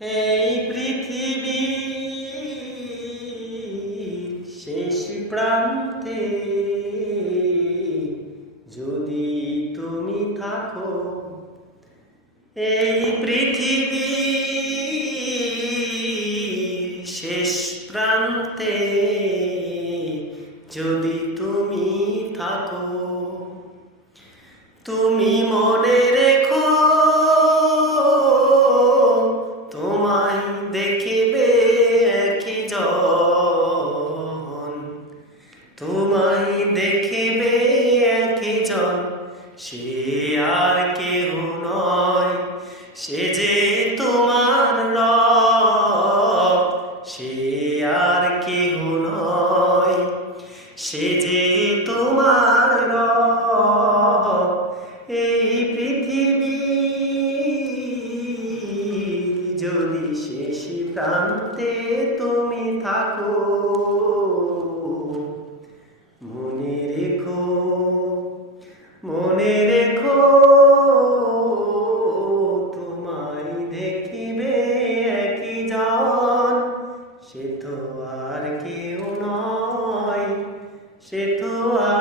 এই পৃথিবী শেষ প্রান্তে যদি তুমি থাকো, এই পৃথিবী শেষ প্রান্তে যদি তুমি থাকো, তুমি মনে রেখো তোমায় দেখিবে একজন, তোমায় দেখিবে একজন, সে আর কেউ নয়, সে যে তোমার রব, সে আর কেউ নয়, সে যে তোমার রব। এই পৃথিবী যদি শেষ প্রান্তে তুমি থাকো, মনে রেখো, মনে রেখো তোমায় দেখিবে একজন, সে তো আর কেউ নয়, সে তো আর